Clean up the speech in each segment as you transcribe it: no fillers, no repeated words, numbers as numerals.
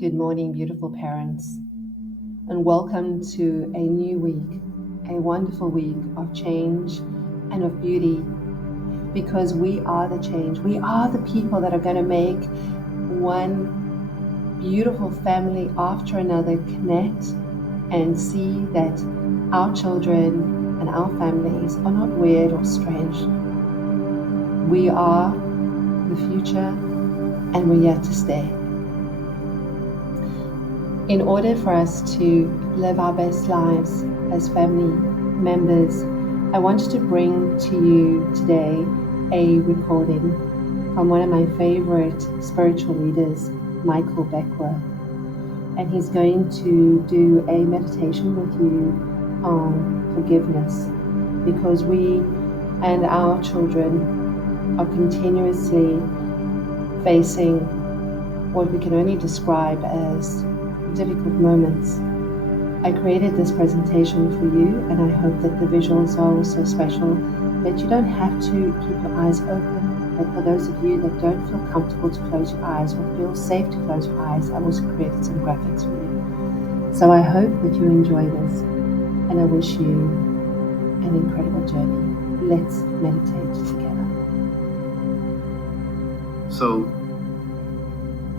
Good morning, beautiful parents, and welcome to a new week, a wonderful week of change and of beauty, because we are the change. We are the people that are going to make one beautiful family after another connect and see that our children and our families are not weird or strange. We are the future and we're yet to stay. In order for us to live our best lives as family members, I wanted to bring to you today a recording from one of my favorite spiritual leaders, Michael Beckworth. And he's going to do a meditation with you on forgiveness, because we and our children are continuously facing what we can only describe as difficult moments. I created this presentation for you, and I hope that the visuals are also special, that you don't have to keep your eyes open, but for those of you that don't feel comfortable to close your eyes or feel safe to close your eyes, I've also created some graphics for you. So I hope that you enjoy this, and I wish you an incredible journey. Let's meditate together. So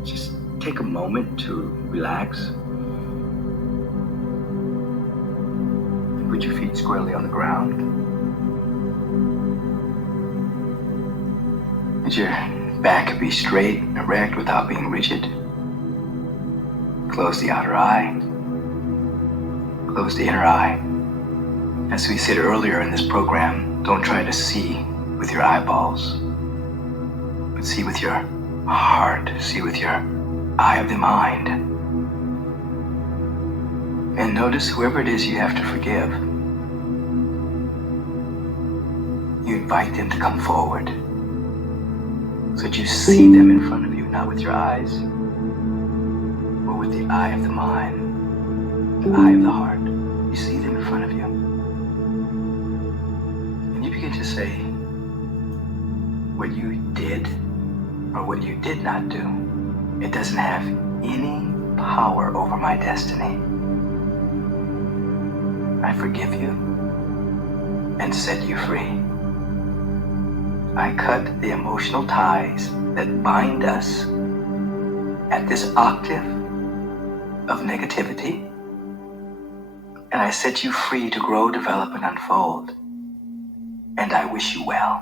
just take a moment to relax. Put your feet squarely on the ground. Let your back be straight and erect without being rigid. Close the outer eye. Close the inner eye. As we said earlier in this program, don't try to see with your eyeballs, but see with your heart, see with your eye of the mind. And notice whoever it is you have to forgive. You invite them to come forward so that you see them in front of you, not with your eyes, but with the eye of the mind, the eye of the heart. You see them in front of you. And you begin to say what you did or what you did not do. It doesn't have any power over my destiny. I forgive you and set you free. I cut the emotional ties that bind us at this octave of negativity, and I set you free to grow, develop, and unfold. And I wish you well.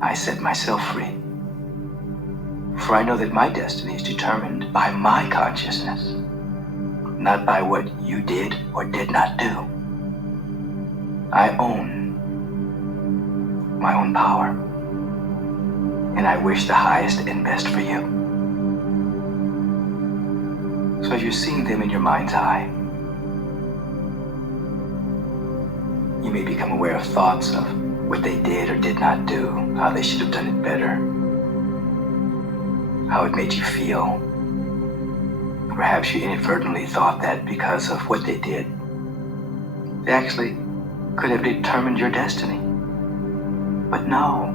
I set myself free, for I know that my destiny is determined by my consciousness, not by what you did or did not do. I own my own power, and I wish the highest and best for you. So as you're seeing them in your mind's eye, you may become aware of thoughts of what they did or did not do, how they should have done it better, how it made you feel. Perhaps you inadvertently thought that because of what they did, they actually could have determined your destiny. But no,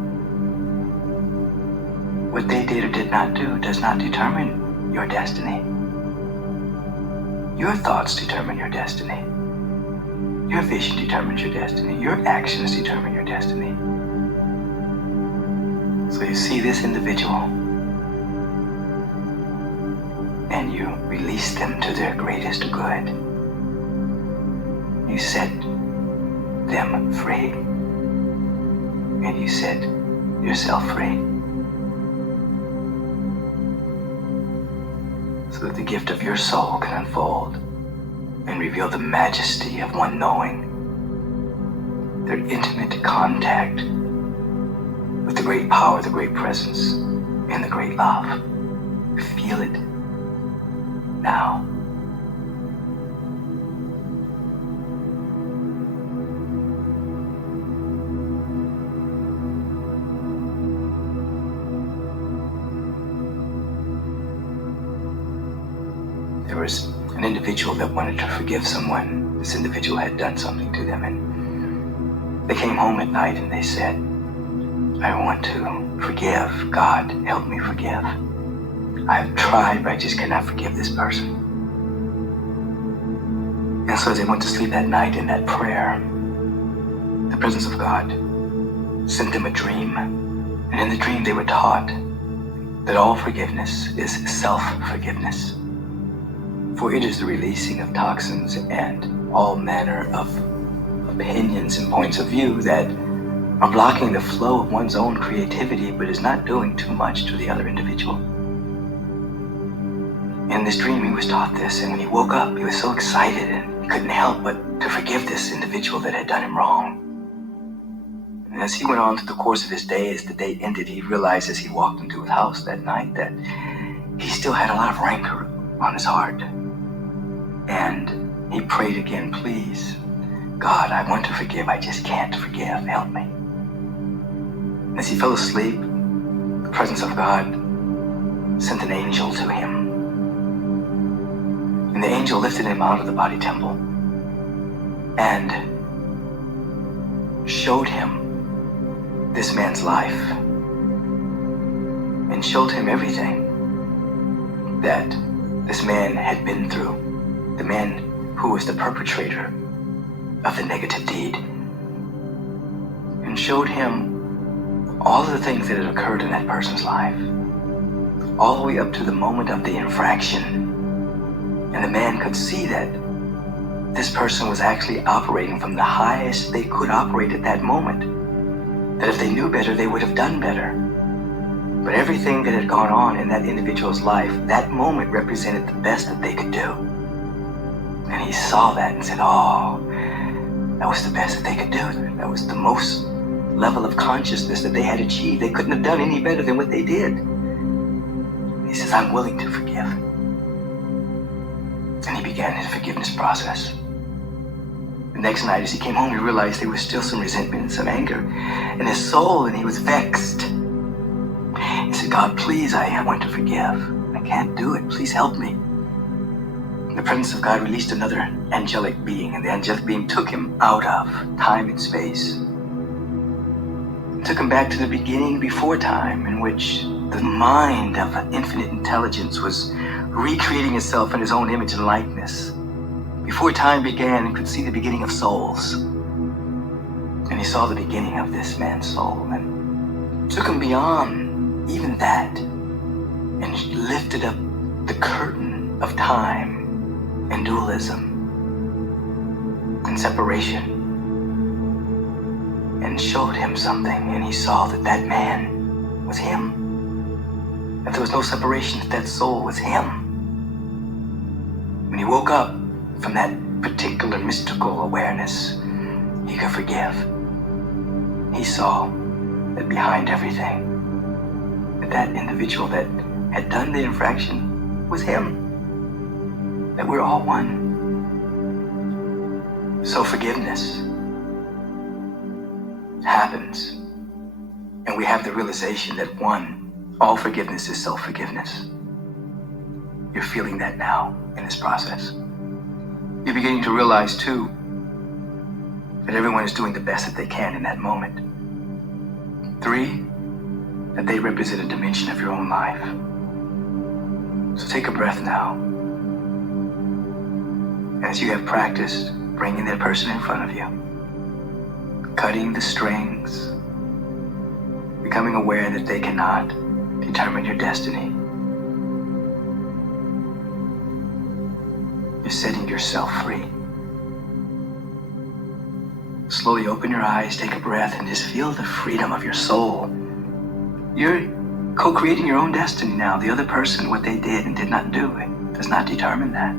what they did or did not do does not determine your destiny. Your thoughts determine your destiny. Your vision determines your destiny. Your actions determine your destiny. So you see this individual, and you release them to their greatest good. You set them free, and you set yourself free, so that the gift of your soul can unfold and reveal the majesty of one knowing, their intimate contact with the great power, the great presence, and the great love. Feel it now. There was an individual that wanted to forgive someone. This individual had done something to them, and they came home at night and they said, I want to forgive. God, help me forgive. I've tried, but I just cannot forgive this person. And so as they went to sleep that night in that prayer, the presence of God sent them a dream. And in the dream they were taught that all forgiveness is self-forgiveness. For it is the releasing of toxins and all manner of opinions and points of view that are blocking the flow of one's own creativity, but is not doing too much to the other individual. In this dream, he was taught this, and when he woke up, he was so excited and he couldn't help but to forgive this individual that had done him wrong. And as he went on through the course of his day, as the day ended, he realized as he walked into his house that night that he still had a lot of rancor on his heart. And he prayed again, please, God, I want to forgive, I just can't forgive, help me. As he fell asleep, the presence of God sent an angel to him. And the angel lifted him out of the body temple and showed him this man's life and showed him everything that this man had been through, the man who was the perpetrator of the negative deed, and showed him all of the things that had occurred in that person's life, all the way up to the moment of the infraction. And the man could see that this person was actually operating from the highest they could operate at that moment. That if they knew better, they would have done better. But everything that had gone on in that individual's life, that moment represented the best that they could do. And he saw that and said, oh, that was the best that they could do. That was the most level of consciousness that they had achieved. They couldn't have done any better than what they did. He says, I'm willing to forgive. And he began his forgiveness process. The next night as he came home, he realized there was still some resentment and some anger in his soul, and he was vexed. He said, God, please, I want to forgive. I can't do it. Please help me. The presence of God released another angelic being, and the angelic being took him out of time and space. It took him back to the beginning before time, in which the mind of infinite intelligence was recreating itself in his own image and likeness. Before time began, he could see the beginning of souls. And he saw the beginning of this man's soul, and took him beyond even that, and lifted up the curtain of time and dualism and separation, and showed him something, and he saw that that man was him. That there was no separation, that that soul was him. When he woke up from that particular mystical awareness, he could forgive. He saw that behind everything, that individual that had done the infraction was him. That we're all one. So forgiveness happens, and we have the realization that one, all forgiveness is self-forgiveness. You're feeling that now in this process. You're beginning to realize too that everyone is doing the best that they can in that moment. 3, that they represent a dimension of your own life. So take a breath now. As you have practiced bringing that person in front of you, cutting the strings, becoming aware that they cannot determine your destiny. You're setting yourself free. Slowly open your eyes, take a breath, and just feel the freedom of your soul. You're co-creating your own destiny now. The other person, what they did and did not do, it does not determine that.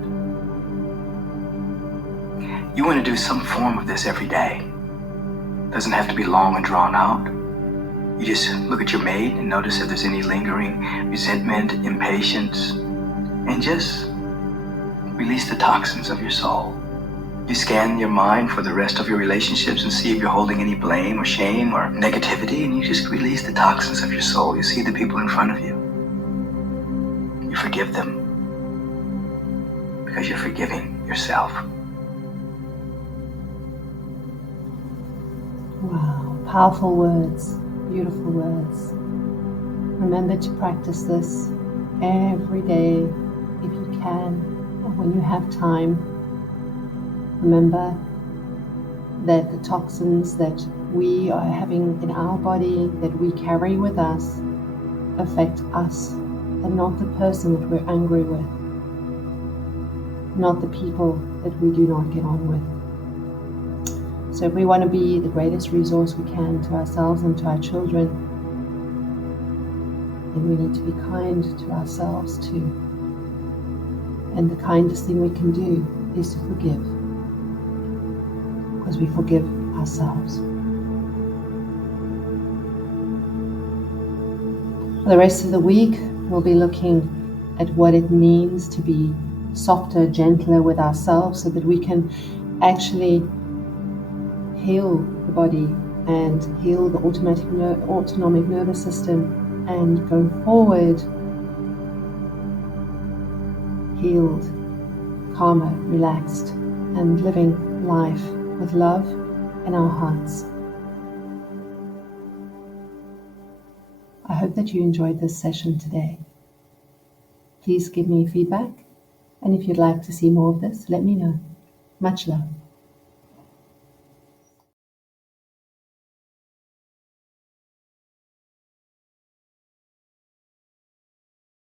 You want to do some form of this every day. It doesn't have to be long and drawn out. You just look at your mate and notice if there's any lingering resentment, impatience, and just release the toxins of your soul. You scan your mind for the rest of your relationships and see if you're holding any blame or shame or negativity, and you just release the toxins of your soul. You see the people in front of you. You forgive them because you're forgiving yourself. Wow, powerful words, beautiful words. Remember to practice this every day if you can, and when you have time. Remember that the toxins that we are having in our body, that we carry with us, affect us and not the person that we're angry with, not the people that we do not get on with. So if we want to be the greatest resource we can to ourselves and to our children, then we need to be kind to ourselves too. And the kindest thing we can do is to forgive, because we forgive ourselves. For the rest of the week, we'll be looking at what it means to be softer, gentler with ourselves, so that we can actually heal the body and heal the autonomic nervous system, and go forward healed, calmer, relaxed, and living life with love in our hearts. I hope that you enjoyed this session today. Please give me feedback, and if you'd like to see more of this, let me know. Much love.